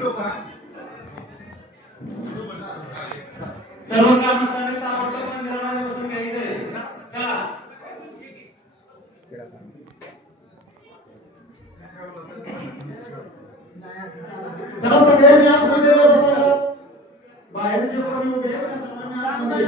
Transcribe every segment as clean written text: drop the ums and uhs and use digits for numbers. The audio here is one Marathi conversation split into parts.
सर्व ग्रामस्थांनी ताबडतोब मंदिरामध्ये बसून घ्यायचंय. चला चला सगळ्यांनी आतमध्ये बसायला. बाहेरचे कोणी उभे आहेत ना सर्वांनी आतमध्ये.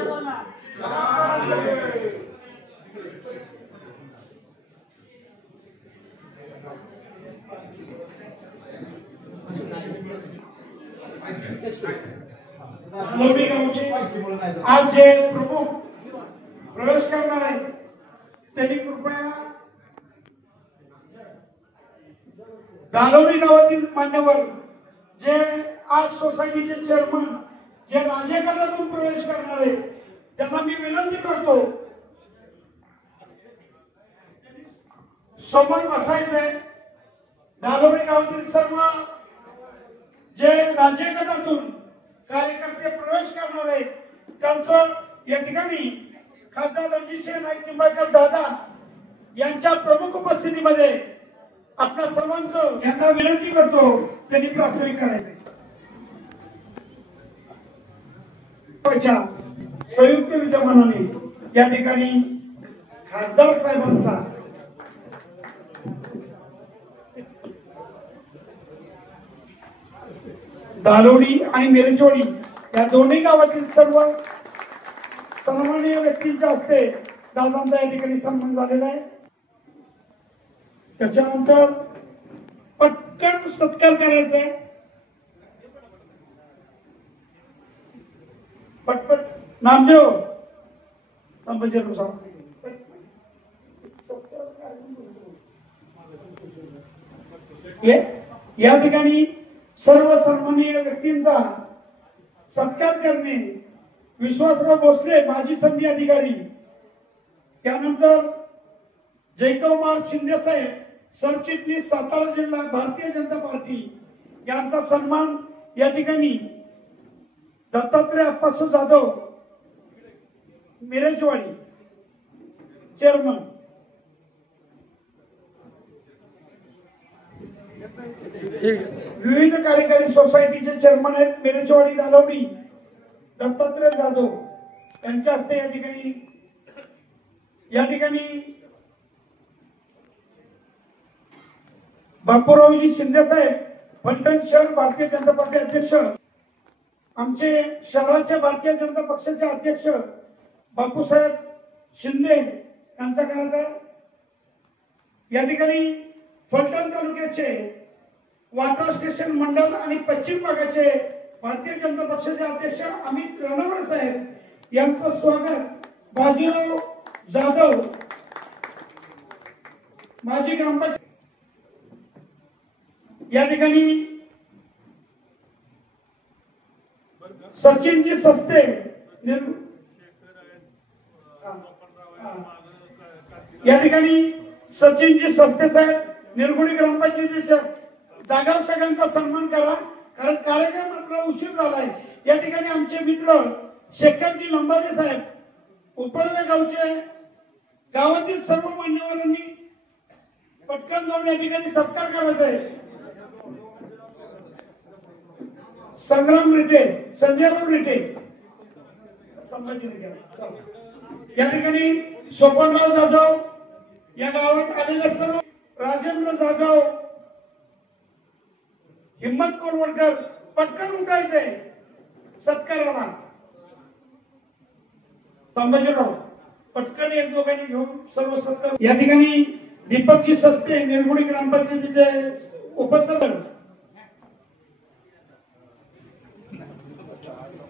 लोणी गावचे आज जे प्रमुख प्रवेश करणार आहेत त्यांनी कृपया दालोनी गावातील मान्यवर जे आज सोसायटीचे चेअरमन जे राजेगडातून प्रवेश करणार आहेत त्यांना मी विनंती करतो समोर बसायचंय. दालोनी गावातील सर्व जे राजेगडातून कार्यकर्ते प्रवेश करणार आहेत त्यांचं या ठिकाणी खासदार रणजितसिंह नाईक निंबाळकर दादा यांच्या प्रमुख उपस्थितीमध्ये आपल्या सर्वांचं यांना विनंती करतो त्यांनी प्रास्ताविक करायचे. संयुक्त विद्यमानाने या ठिकाणी खासदार साहेबांचा दालोडी आणि मिरजवाडी या दोन्ही गावातील सर्व सन्माननीय व्यक्तींच्या हस्ते दादांचा या ठिकाणी सन्मान झालेला आहे. त्याच्यानंतर पटकन सत्कार करायचा आहे. पटपट नामदेव संभाजीराव सावंत या ठिकाणी सर्व सन्माननीय व्यक्तींचा सत्कार करणे. विश्वासराव भोसले माजी संधी अधिकारी, त्यानंतर जयकुमार शिंदे साहेब सरचिटणीस सातारा जिल्हा भारतीय जनता पार्टी यांचा सन्मान या ठिकाणी दत्तात्रय अप्पासू जाधव मिरजवाडी चेअरमन, विविध कार्यकारी सोसायटीचे चेअरमन आहेत मिरजवाडी दालोडी दत्तात्रय जाधव यांच्या हस्ते या ठिकाणी बापूरावजी शिंदे साहेब फलटण शहर भारतीय जनता पार्टी अध्यक्ष, आमचे शहराचे भारतीय जनता पक्षाचे अध्यक्ष बापूसाहेब शिंदे यांचा करायचा. या ठिकाणी फलटण तालुक्याचे वाटर स्टेशन मंडळ आणि पश्चिम भागाचे भारतीय जनता पक्षाचे अध्यक्ष अमित रणवरे साहेब यांचं स्वागत बाजीराव जाधव माजी ग्रामपंचायत या ठिकाणी सचिनजी सस्ते या ठिकाणी सचिनजी सस्ते साहेब निरगुडी ग्रामपंचायतीच्या जागा सगळ्यांचा सन्मान करा कारण कार्यक्रम आपला उशीर झालाय. या ठिकाणी आमचे मित्र शेखरजी लंबाजे साहेब उपरवे गावचे गावातील सर्व मान्यवरांनी पटकन जाऊन या ठिकाणी सत्कार करायचा आहे. संग्राम रिटे, संजयराव रिटे, संभाजीनगर या ठिकाणी सोपनराव जाधव या गावात आलेले सर्व राजेंद्र जाधव, हिम्मत कोलवडकर पटकन उठायचंय सत्काराला. संभाजीराव पटकन एक दोघांनी घेऊन सर्व सत्कार. या ठिकाणी दीपकजी सस्ते निरगुडी ग्रामपंचायतीचे उपसरपंच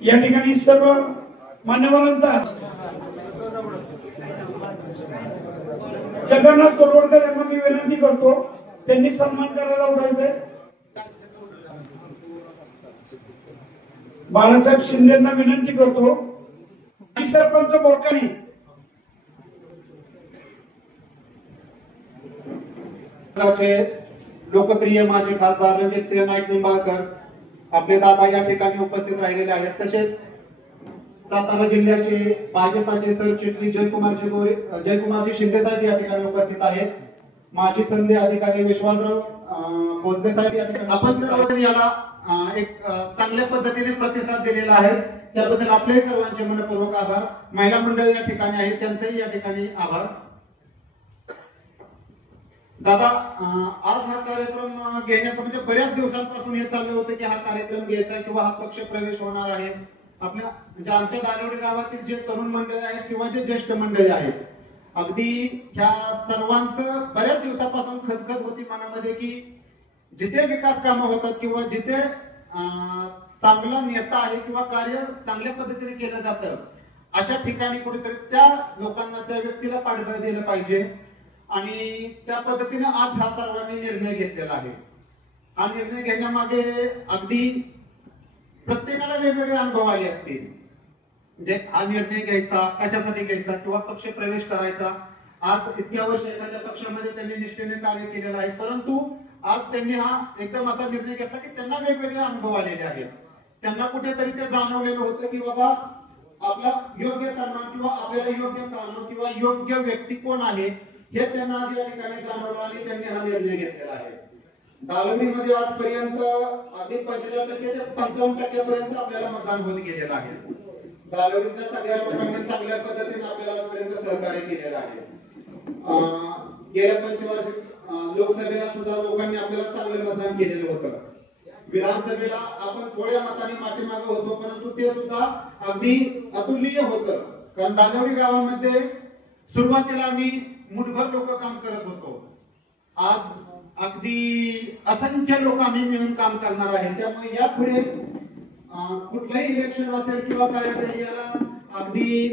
या ठिकाणी सर्व मान्यवरांचा जगन्नाथ कोलवडकर यांना मी विनंती करतो त्यांनी सन्मान करायला उठायचंय. बाळासाहेब शिंदेना विनंती करतो. सरपंच बोरकणी लोकप्रिय माजी खासदार रणजितसिंह नाईक निंबाळकर आपले दादा या ठिकाणी उपस्थित राहिलेले आहेत. तसेच सातारा जिल्ह्याचे भाजपाचे सरचिटणीस जयकुमारजी शिंदे साहेब या ठिकाणी उपस्थित आहेत. माजी संधी अधिकारी विश्वासराव भोसले साहेब या ठिकाणी. आपण सर्वजण याला एक चांगल्या पद्धतीने प्रतिसाद दिलेला आहे, त्याबद्दल आपले सर्वांचे मनपूर्वक आभार. महिला मंडळ या ठिकाणी आहेत, त्यांचेही या ठिकाणी आभार. दादा, आज हा कार्यक्रम घेण्याचं म्हणजे बऱ्याच दिवसांपासून हे चाललं होतं की हा कार्यक्रम घ्यायचा किंवा हा पक्ष प्रवेश होणार आहे. आपल्या म्हणजे आमच्या दालेवडी गावातील जे तरुण मंडळी आहेत किंवा जे ज्येष्ठ मंडळी आहेत, अगदी ह्या सर्वांचं बऱ्याच दिवसापासून खदखद होती मनामध्ये की जिथे विकास कामं होतात किंवा जिथे चांगला नेता आहे किंवा कार्य चांगल्या पद्धतीने केलं जातं, अशा ठिकाणी कुठेतरी त्या लोकांना, त्या व्यक्तीला पाठबळ दिलं पाहिजे. आणि त्या पद्धतीने आज हा सर्वांनी निर्णय घेतलेला आहे. हा निर्णय घेण्यामागे अगदी प्रत्येकाला वेगवेगळे अनुभव आले असतील. म्हणजे हा निर्णय घ्यायचा, कशासाठी घ्यायचा किंवा पक्ष प्रवेश करायचा. आज इतक्या वर्ष एखाद्या पक्षामध्ये त्यांनी निष्ठेने कार्य केलेलं आहे, परंतु आज त्यांनी हा एकदम असा निर्णय घेतला की त्यांना वेगवेगळे अनुभव आलेले आहेत. त्यांना कुठेतरी ते जाणवलेलं होतं की बाबा आपला योग्य सन्मान किंवा आपल्याला योग्य काम किंवा योग्य व्यक्ती कोण आहे हे त्यांना आज या ठिकाणी जाणवलं आणि त्यांनी हा निर्णय घेतलेला आहे. दालवडीमध्ये आजपर्यंत अगदी 45% ते 55% पर्यंत आपल्याला मतदान होत गेलेलं आहे. दालवडीतल्या सगळ्या लोकांनी चांगल्या पद्धतीने आपल्याला आजपर्यंत सहकार्य केलेलं आहे. गेल्या पंचवार्षिक लोकसभेला सुद्धा लोकांनी आपल्याला चांगलं मतदान केलेलं होतं. विधानसभेला आपण थोड्या मताने पाठीमागे होतो, परंतु ते सुद्धा अगदी अतुलनीय होतं. कारण दालवडी गावामध्ये सुरुवातीला आम्ही मुठभर लोक काम करत होतो. आज अगदी असंख्य लोक आम्ही मिळून काम करणार आहे. त्यामुळे यापुढे कुठलंही इलेक्शन असेल किंवा काय असेल, याला अगदी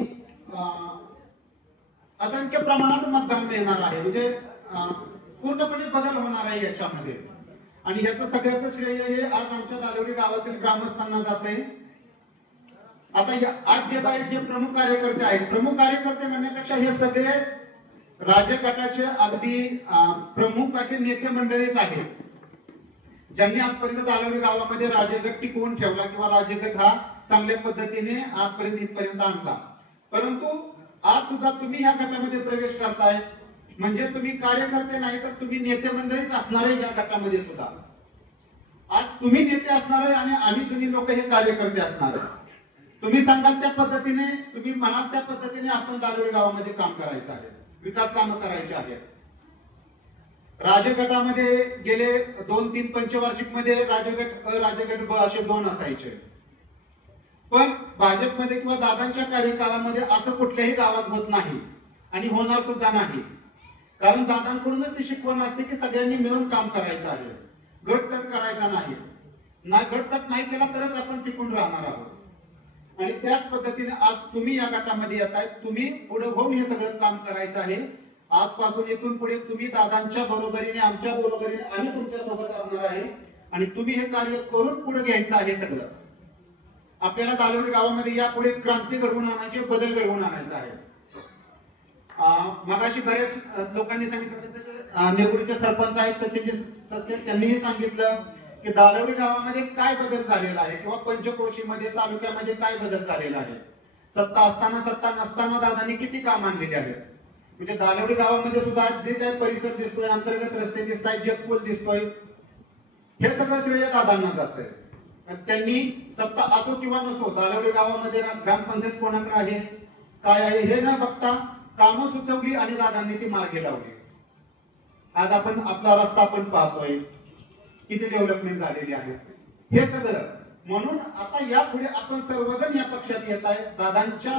असंख्य प्रमाणात मतदान मिळणार आहे. म्हणजे पूर्णपणे बदल होणार आहे याच्यामध्ये. आणि याचं सगळ्याचं श्रेय हे आज आमच्या दालवडी गावातील ग्रामस्थांना जाते. आता आज जे काही जे प्रमुख कार्यकर्ते आहेत, प्रमुख कार्यकर्ते म्हणण्यापेक्षा हे सगळे राजगटाचे अगदी प्रमुख असे नेते मंडळीच आहेत, ज्यांनी आजपर्यंत दालवडी गावामध्ये राजगट टिकवून ठेवला किंवा राजगट हा चांगल्या पद्धतीने आजपर्यंत इथपर्यंत आणला. परंतु आज सुद्धा तुम्ही ह्या गटामध्ये प्रवेश करताय म्हणजे तुम्ही कार्यकर्ते नाही तर तुम्ही नेते मंडळीच असणार आहे. या गटामध्ये सुद्धा आज तुम्ही नेते असणार आहे आणि आम्ही तुम्ही लोक हे कार्यकर्ते असणार आहे. तुम्ही सांगाल त्या पद्धतीने, तुम्ही म्हणाल त्या पद्धतीने आपण दालवडी गावामध्ये काम करायचं आहे, विकास कामं करायची आहेत. राजगटामध्ये गेले 2-3 पंचवार्षिक मध्ये राजगट अ, राजगट ब असे 2 असायचे. पण भाजपमध्ये किंवा दादांच्या कार्यकालामध्ये असं कुठल्याही गावात होत नाही आणि होणार सुद्धा नाही. कारण दादांकडूनच ती शिकवण असते की सगळ्यांनी मिळून काम करायचं आहे, गटतट करायचा नाही. गटतट नाही केला तरच आपण टिकून राहणार आहोत. आणि त्याच पद्धतीने आज तुम्ही या गटामध्ये येताय, तुम्ही पुढे होऊन हे सगळं काम करायचं आहे. आजपासून इथून पुढे तुम्ही दादांच्या बरोबरीने, आमच्या बरोबरीने आम्ही तुमच्या सोबत असणार आहे आणि तुम्ही हे कार्य करून पुढे घ्यायचं आहे. सगळं आपल्याला दालवडी गावामध्ये यापुढे क्रांती घडवून आणायची, बदल घडवून आणायचा आहे. मगाशी बऱ्याच लोकांनी सांगितलं, नेरुळचे सरपंच आहेत सचिनजी सस्ते, त्यांनीही सांगितलं की दालवडी गावामध्ये काय बदल झालेला आहे किंवा पंचक्रोशीमध्ये, तालुक्यामध्ये काय बदल झालेला आहे. सत्ता असताना, सत्ता नसताना दादांनी किती काम आणलेले आहेत. म्हणजे दालवडी गावामध्ये सुद्धा जे काही परिसर दिसतोय, अंतर्गत रस्ते दिसत आहेत, जे पूल दिसतोय, हे सगळं श्रेय दादांना जातंय. त्यांनी सत्ता असो किंवा नसो, दालवडी गावामध्ये ग्रामपंचायत कोणाकडे आहे, काय आहे हे न बघता कामं सुचवली आणि दादांनी ती मार्गी लावली. आज आपण आपला रस्ता आपण पाहतोय, किती डेव्हलपमेंट झालेली आहे हे सगळं. म्हणून आता यापुढे आपण सर्वजण या पक्षात येत आहे, दादांच्या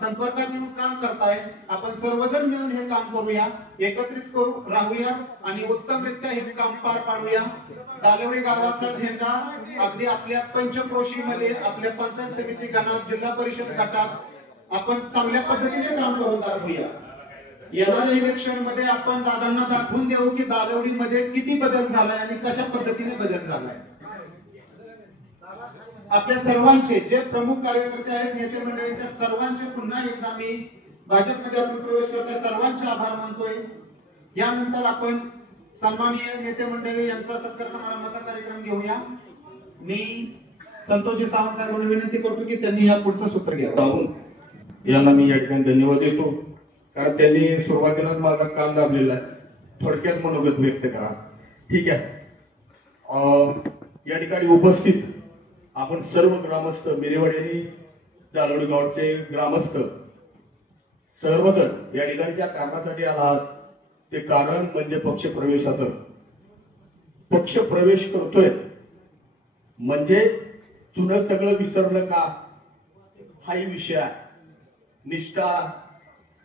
संपर्कात येऊन काम करताय. आपण सर्वजण मिळून हे काम करूया, एकत्रित करू राहूया आणि उत्तमरित्या हे काम पार पाडूया. दालवडी गावाचा झेंडा अगदी आपल्या पंचक्रोशीमध्ये, आपल्या पंचायत समिती गणात, जिल्हा परिषद गटात आपण चांगल्या पद्धतीने काम करून दाखवूया. येणाऱ्या इलेक्शन मध्ये आपण दादांना दाखवून देऊ की दालवडीमध्ये किती बदल झालाय आणि कशा पद्धतीने बदल झालाय. आपल्या सर्वांचे जे प्रमुख कार्यकर्ते आहेत, नेते मंडळींच्या सर्वांचे पुन्हा एकदा मी भाजपमध्ये आपण प्रवेश करतोय सर्वांचे आभार मानतोय. यानंतर आपण सन्माननीय नेते मंडळी यांचा सत्कार समारंभाचा कार्यक्रम घेऊया. मी संतोषजी सावंत साहेबांना विनंती करतो की त्यांनी या पुढचं सूत्र घ्यावं. यांना मी या ठिकाणी धन्यवाद देतो, कारण त्यांनी सुरुवातीलाच माझा कान दाबलेला आहे. थोडक्यात मनोगत व्यक्त करा. ठीक आहे. या ठिकाणी उपस्थित आपण सर्व ग्रामस्थ मिरेवाडी जालवडी गावचे ग्रामस्थ सर्वजण या ठिकाणी ज्या कारणासाठी आलात ते कारण म्हणजे पक्ष प्रवेशाचं. पक्ष प्रवेश करतोय म्हणजे जुनं सगळं विसरलं का हाही विषय आहे. निष्ठा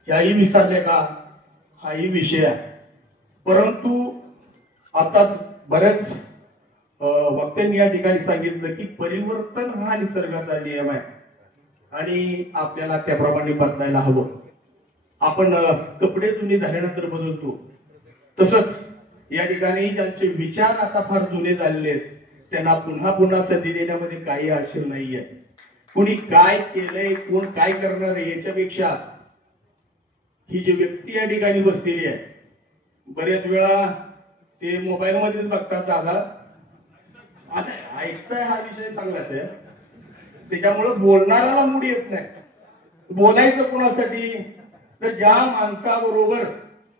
याही विसरले का हाही विषय आहे. परंतु आता बऱ्याच वक्त्यांनी या ठिकाणी सांगितलं की परिवर्तन हा निसर्गाचा नियम आहे आणि आपल्याला त्याप्रमाणे बदलायला हवं. आपण कपडे जुने झाल्यानंतर बदलतो तसंच या ठिकाणी ज्यांचे विचार आता फार जुने झालेले आहेत त्यांना पुन्हा पुन्हा संधी देण्यामध्ये काही अडचण नाहीये. कुणी काय केलंय कोण काय करणार आहे याच्यापेक्षा ही जी व्यक्ती या ठिकाणी बसलेली आहे. बरेच वेळा ते मोबाईल मध्येच बघतात दादा ऐकताय हा विषय चांगलाच आहे. त्याच्यामुळे बोलणाऱ्याला मूड येत नाही. बोलायचं कोणासाठी तर ज्या माणसाबरोबर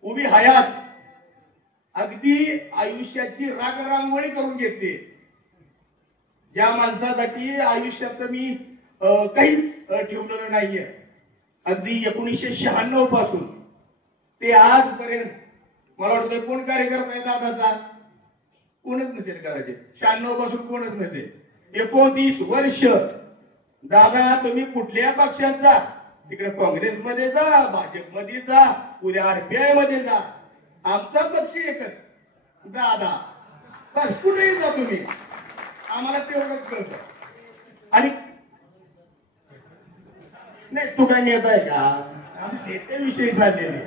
उभी हयात अगदी आयुष्याची रांगोळी करून घेते, ज्या माणसासाठी आयुष्याचं मी काहीच ठेवलेलं नाहीये. अगदी 1996 पासून ते आजपर्यंत मला वाटतं कोण कार्यकर्ता आहे दादाचा कोणच नसेल करायचे. 96 पासून कोणच नसेल. 29 वर्ष दादा तुम्ही कुठल्या पक्षात जा, तिकडे काँग्रेसमध्ये जा, भाजपमध्ये जा, उद्या आरपीआय मध्ये जा, आमचा पक्ष एकच दादा. बस कुठेही जा तुम्ही, आम्हाला तेवढंच कळतं. आणि नाही तू काय नेता आहे का नेते विषयी झालेले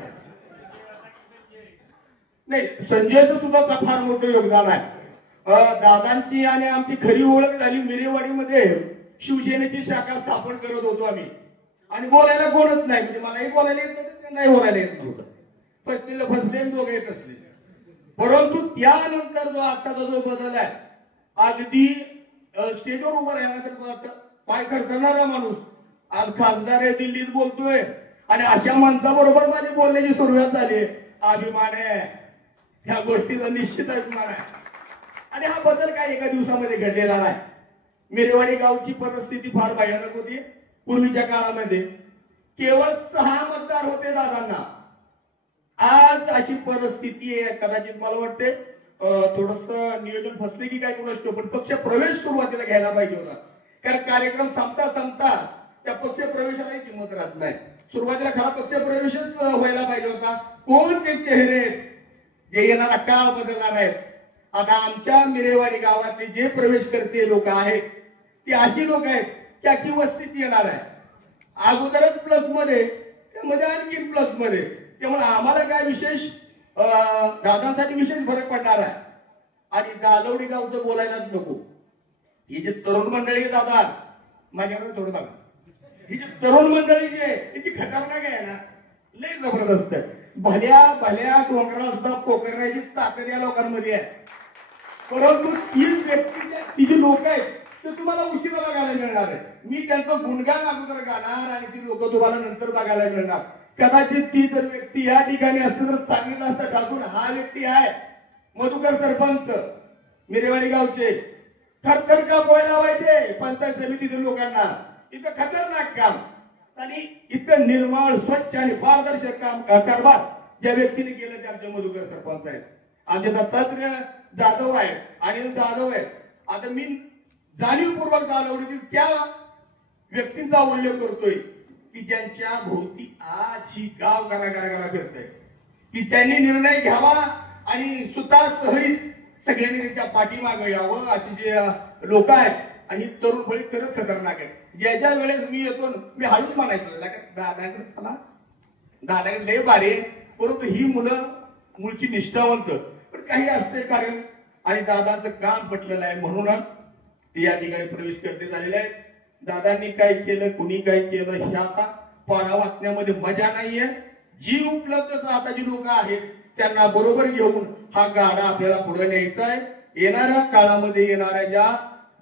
नाही. संजयचं सुद्धा फार मोठं योगदान आहे. दादांची आणि आमची खरी ओळख झाली मिरेवाडीमध्ये. शिवसेनेची शाखा स्थापन करत होतो आम्ही आणि बोलायला कोणच नाही. म्हणजे मलाही बोलायला येत नव्हतं त्यांनाही बोलायला येत नव्हतं. फसले दोघं येत असले. परंतु त्यानंतर जो आताचा जो बदल आहे अगदी स्टेजवर उभं राहण्यानंतर पाय करणारा माणूस आज खासदार आहे, दिल्लीत बोलतोय आणि अशा माणसाबरोबर माझी बोलण्याची सुरुवात झाली. अभिमान आहे, ह्या गोष्टीचा निश्चित अभिमान आहे. आणि हा बदल काय एका दिवसामध्ये घडलेला नाही. मिरेवाडी गावची परिस्थिती फार भयानक होती. पूर्वीच्या काळामध्ये केवळ 6 मतदार होते दादांना. आज अशी परिस्थिती आहे. कदाचित मला वाटते थोडस नियोजन फसले की काय कोणाच, पण पक्ष प्रवेश सुरुवातीला घ्यायला पाहिजे होता. कारण कार्यक्रम संपता त्या पक्ष प्रवेशालाही किंमत राहत नाही. सुरुवातीला खरा पक्ष प्रवेशच व्हायला पाहिजे होता. कोण ते चेहरे जे येणारा काळ बदलणार आहेत. आता आमच्या मिरेवाडी गावातले जे प्रवेश करते लोक आहेत ती अशी लोक आहेत की अख्खी वस्तीत येणार आहे. अगोदरच प्लस मध्ये त्यामध्ये आणखी प्लस मध्ये. त्यामुळे आम्हाला काय विशेष दादांसाठी विशेष फरक पडणार आहे. आणि जालवडी गावचं बोलायलाच नको. ही जी तरुण मंडळी दादा माझ्याकडे थोडं बघा. ही जी तरुण मंडळी जी आहे ती खतरनाक आहे ना, लय जबरदस्त आहे. भल्या डोंगराला सुद्धा पोखरण्याची ताकद या लोकांमध्ये आहे. परंतु ती व्यक्ती ती जी लोक आहेत ते तुम्हाला उशिरा बघायला मिळणार आहे. मी त्यांचं गुणगान अगोदर गाणार आणि ती लोक तुम्हाला नंतर बघायला मिळणार. कदाचित ती जर व्यक्ती या ठिकाणी असते तर सांगितलं असतं ठाकूर हा व्यक्ती आहे मधुकर सरपंच मिरेवाडी गावचे. थरथर का बोलायला लावायचे पंचायत समितीतील लोकांना. इतकं खतरनाक काम आणि इतकं निर्मळ स्वच्छ आणि पारदर्शक काम कारभार ज्या व्यक्तीने केलं ते आमचे मधुकर सरपंच आहेत. आमचे दत्तात्रय जाधव आहेत, अनिल जाधव आहेत. आता मी जाणीवपूर्वक जालवडीतील त्या व्यक्तींचा उल्लेख करतोय की ज्यांच्या भोवती आज ही गाव करा फिरतंय. की त्यांनी निर्णय घ्यावा आणि सुतार सहित सगळ्यांनी त्यांच्या पाठीमागे यावं. अशी जे लोक आहेत आणि तरुण फळी खरंच खतरनाक आहे. ज्याच्या वेळेस मी येतो मी हळूच म्हणायचो दादाकडे चला, दादाकडे लय भारी. परंतु ही मुलं मूळची निष्ठावंत पण काही असते कारण आणि दादाचं काम पटलेलं आहे म्हणून ते या ठिकाणी प्रवेश करते झालेले आहेत. दादांनी काय केलं कुणी काय केलं हे आता पाढा वाचण्यामध्ये मजा नाहीये. जी उपलब्ध आता जी लोक आहेत त्यांना बरोबर घेऊन हा गाडा आपल्याला पुढे न्यायचा आहे. येणाऱ्या काळामध्ये येणाऱ्या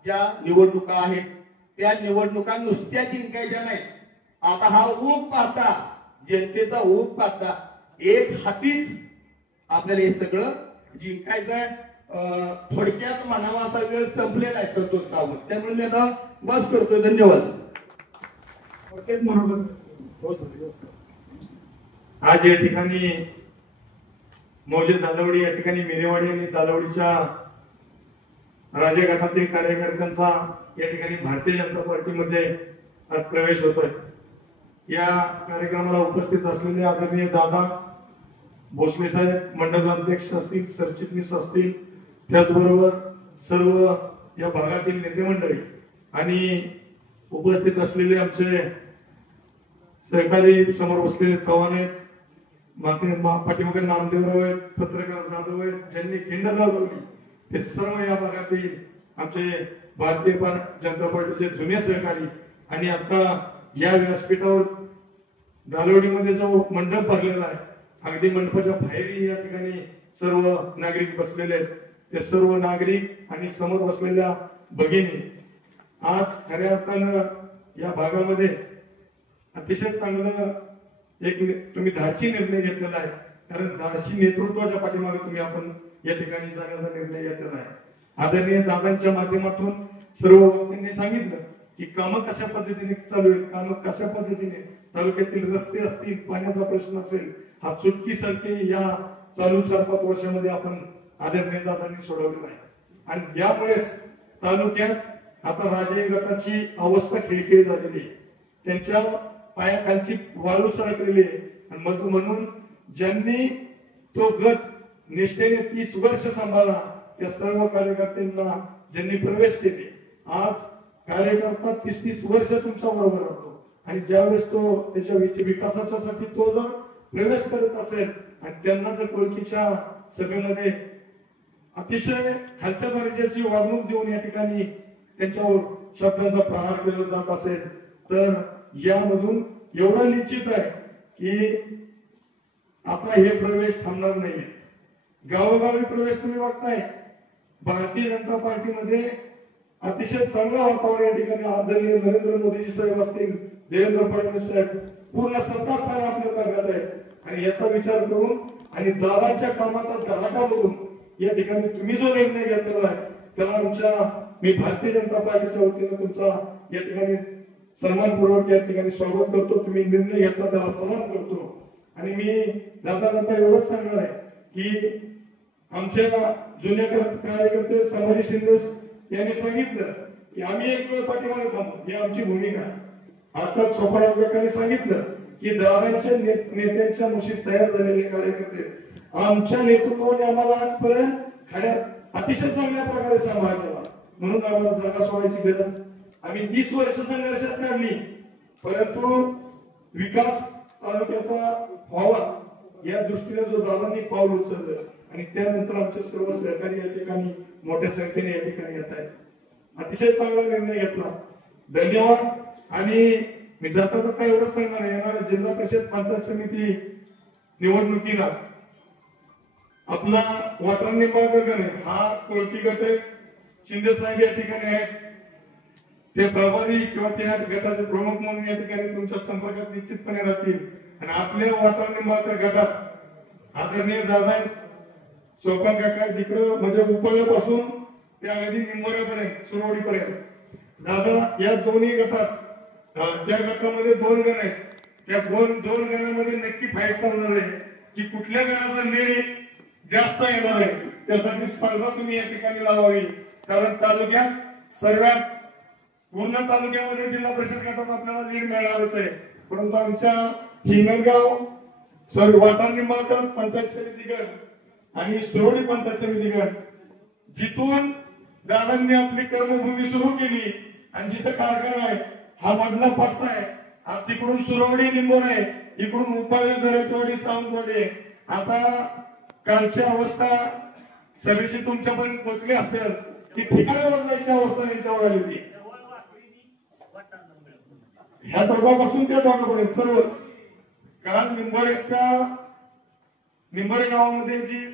ज्या निवडणुका आहेत त्या निवडणुका नुसत्या जिंकायच्या नाही. आता हा ऊक पाहता जनतेचा ऊक पाहता एक हातीच आपल्याला हे सगळं जिंकायचं आहे. थोडक्यात म्हणावा असा वेळ संपलेला आहे संतोष सावंत. त्यामुळे मी आता बस करतोय. धन्यवाद. थोडक्यात म्हणून हो सर. आज या ठिकाणी मौजे दालवडी या ठिकाणी मेरेवाडी आणि दालवडीच्या राजे गटातील कार्यकर्त्यांचा या ठिकाणी भारतीय जनता पार्टीमध्ये आज प्रवेश होतोय. या कार्यक्रमाला उपस्थित असलेले आदरणीय दादा भोसले साहेब, मंडळ अध्यक्ष असतील, सरचिटणीस असतील, त्याचबरोबर सर्व या भागातील नेते मंडळी आणि उपस्थित असलेले आमचे सहकारी समोर बसलेले चव्हाण आहेत, पाठीमागे नामदेवराव आहेत, पत्रकार जाधव आहेत, ज्यांनी खिंड लावली, ते सर्व या भागातील आमचे भारतीय जनता पार्टीचे जुने सहकारी. आणि आता या व्यासपीठावर दालवडीमध्ये जो मंडप भरलेला आहे, अगदी मंडपाच्या बाहेरही या ठिकाणी सर्व नागरिक बसलेले आहेत. ते सर्व नागरिक आणि समोर बसलेल्या भगिनी आज खऱ्या अर्थानं या भागामध्ये अतिशय चांगलं एक तुम्ही धाडसी निर्णय घेतलेला आहे. कारण धाडसी नेतृत्वाच्या पाठीमागे तुम्ही आपण या ठिकाणी जाण्याचा निर्णय घेतलेला आहे. आदरणीय दादांच्या माध्यमातून सर्व वक्त्यांनी सांगितलं की कामं कशा पद्धतीने चालू आहेत, कामं कशा पद्धतीने तालुक्यातील रस्ते असतील, पाण्याचा प्रश्न असेल, हा चुटकीसारखे या चालू 4-5 वर्षामध्ये आपण आदरणीय दादांनी सोडवलेला आहे. आणि यामुळेच तालुक्यात आता राजे गटाची अवस्था खिळखिळी झालेली आहे. त्यांच्या पायाखालची वाळू सरकलेली आहे. आणि म्हणून ज्यांनी तो गट निष्ठेने 30 वर्ष सांभाळला, त्या सर्व कार्यकर्त्यांना ज्यांनी प्रवेश केले, आज कार्यकर्ता 30 वर्ष तुमच्या बरोबर राहतो. आणि ज्यावेळेस तो त्याच्या विकासाच्या साठी तो जर प्रवेश करत असेल आणि त्यांना जर ओळखीच्या सभेमध्ये अतिशय खालच्या दर्जाची वागणूक देऊन या ठिकाणी त्यांच्यावर शब्दांचा प्रहार केला जात असेल, तर यामधून एवढं निश्चित आहे की आता हे प्रवेश थांबणार नाहीये. गावोगावी प्रवेश तुम्ही बघताय. भारतीय जनता पार्टीमध्ये अतिशय चांगलं वातावरण या ठिकाणी आदरणीय नरेंद्र मोदीजी साहेब असतील, देवेंद्र फडणवीस साहेब, पूर्ण सत्तास्थान आपल्या ताब्यात आहे. आणि याचा विचार करून आणि दादाच्या कामाचा धडाका बघून या ठिकाणी तुम्ही जो निर्णय घेतलेला आहे, त्याला मी भारतीय जनता पार्टीच्या वतीने तुमचा या ठिकाणी सन्मानपूर्वक या ठिकाणी स्वागत करतो. तुम्ही निर्णय घेतला त्याला सलाम करतो. आणि मी जाता जाता एवढंच सांगणार आहे की आमच्या जुन्या कार्यकर्ते संभाजी शिंदे यांनी सांगितलं की आम्ही एक वेळ पाठीमागे थांबू, ही आमची भूमिका आहे. आता सोपाराव काकांनी सांगितलं की दादांच्या नेत्यांच्या मुशीत तयार झालेले कार्यकर्ते आमच्या नेतृत्वाने आम्हाला आजपर्यंत खऱ्या अतिशय चांगल्या प्रकारे सांभाळलेला. म्हणून आम्हाला जागा सोडायची गरज. आम्ही 30 वर्ष संघर्षात काढली, परंतु विकास तालुक्याचा व्हावा या दृष्टीने जो दादांनी पाऊल उचललं आणि त्यानंतर आमचे सर्व सहकारी या ठिकाणी मोठ्या संख्येने या ठिकाणी येत आहेत. अतिशय चांगला निर्णय घेतला. धन्यवाद. आणि मी जाता जाता एवढंच सांगणार आहे, येणाऱ्या जिल्हा परिषद पंचायत समिती निवडणुकीला आपला वाटर निंबाळकर गण हा कोळकी गट शिंदे साहेब या ठिकाणी आहेत. ते प्रभारी किंवा त्या गटाचे प्रमुख म्हणून या ठिकाणी तुमच्या संपर्कात निश्चितपणे राहतील. आणि आपल्या वाटर निंबाळकर गटात आदरणीय दादा चौकान काका तिकडं म्हणजे उपळ्यापासून त्या अगदी निंबोऱ्यापर्यंत सुरवडीपर्यंत दादा या दोन्ही गटात त्या गटामध्ये 2 गण आहेत. त्या 2 गणामध्ये नक्की फाईट चालणार आहे की कुठल्या गणाचा लीड जास्त येणार आहे. त्यासाठी स्पर्धा तुम्ही या ठिकाणी लावावी. कारण तालुक्यात सर्वात पूर्ण तालुक्यामध्ये जिल्हा परिषद गटात आपल्याला लीड मिळणारच आहे. परंतु आमच्या हिंगणगाव वाटार निंबाळकर पंचायत समिती गट आणि सुरवडी पंचायत समिती गट जिथून दादांनी आपली कर्मभूमी सुरू केली आणि जिथं कारखाना आहे हा मधला पट्टा आहे. तिकडून सुरवडी निंबोर आहे, इकडून उपाळे दरेचवाडी सावंतवाडी. आता कालची अवस्था सभेची तुमच्यापर्यंत पोहोचली असेल की ठिकाणावर जायची अवस्था त्यांच्यावर आली होती. ह्या टोकापासून त्या टोकापर्यंत सर्वच. काल निंबोरे गावामध्ये जी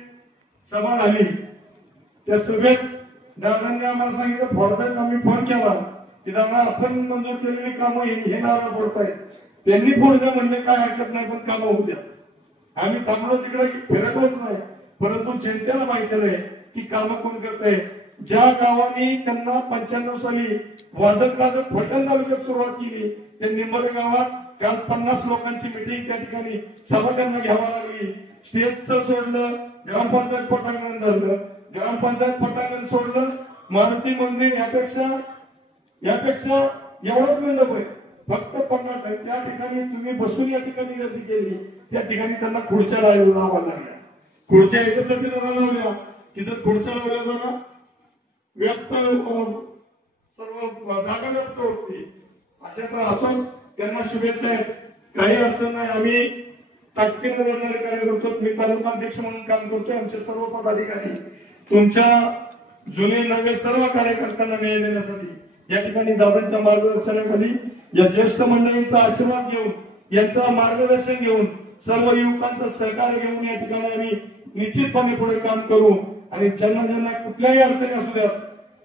सभा झाली त्या सभेत दादांनी आम्हाला सांगितलं, फोडतायत आम्ही फोन केला की दादा आपण मंजूर केलेली कामं हे नारळ फोडतायत, त्यांनी फोड द्या म्हणजे काय हरकत नाही, पण कामं होऊ द्या. आम्ही थांबलो तिकडे फिरकलोच नाही. परंतु जनतेला माहिती आहे ती कामं कोण करतंय. ज्या गावांनी त्यांना 95 साली वाजत गाजत फलटण तालुक्यात सुरुवात केली त्या निंबोरे गावात काल 50 लोकांची मिटिंग त्या ठिकाणी सभा त्यांना घ्यावा लागली. स्टेजचं सोडलं, ग्रामपंचायत पटांगण धरलं, ग्रामपंचायत पटांगण सोडलं, मारुती मंदिर यापेक्षा एवढंच मंडप आहे फक्त 50 आहे. त्या ठिकाणी तुम्ही बसून या ठिकाणी गर्दी केली, त्या ठिकाणी त्यांना खुर्च्या लावायला लागल्या. खुर्च्या याच्यासाठी लावल्या की जर खुर्च्या लावल्या जरा व्यक्त सर्व जागा व्यक्त होती. अशा तर असं त्यांना शुभेच्छा आहेत. काही अडचण नाही. आम्ही ताकदीने लढणारे कार्य करतो. मी तालुका अध्यक्ष म्हणून काम करतोय. आमचे सर्व पदाधिकारी तुमच्या जुने नवे सर्व कार्यकर्त्यांना न्याय देण्यासाठी या ठिकाणी दादांच्या मार्गदर्शनाखाली या ज्येष्ठ मंडळींचा आशीर्वाद घेऊन यांचं मार्गदर्शन घेऊन सर्व युवकांचं सहकार्य घेऊन या ठिकाणी आम्ही निश्चितपणे पुढे काम करू. आणि ज्यांना ज्यांना कुठल्याही अडचणी असू द्यात,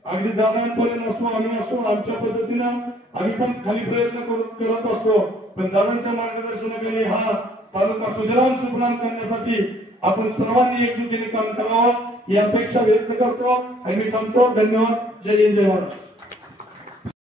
अगदी दादांपर्यंत असो आम्ही असो आमच्या पद्धतीनं आम्ही पण खाली प्रयत्न करत असतो. पण दादांच्या मार्गदर्शनाखाली हा तालुका सुजलाम सुफलाम करण्यासाठी आपण सर्वांनी एकजुटीने काम करावं ही अपेक्षा व्यक्त करतो आणि मी थांबतो. धन्यवाद. जय हिंद, जय महाराष्ट्र.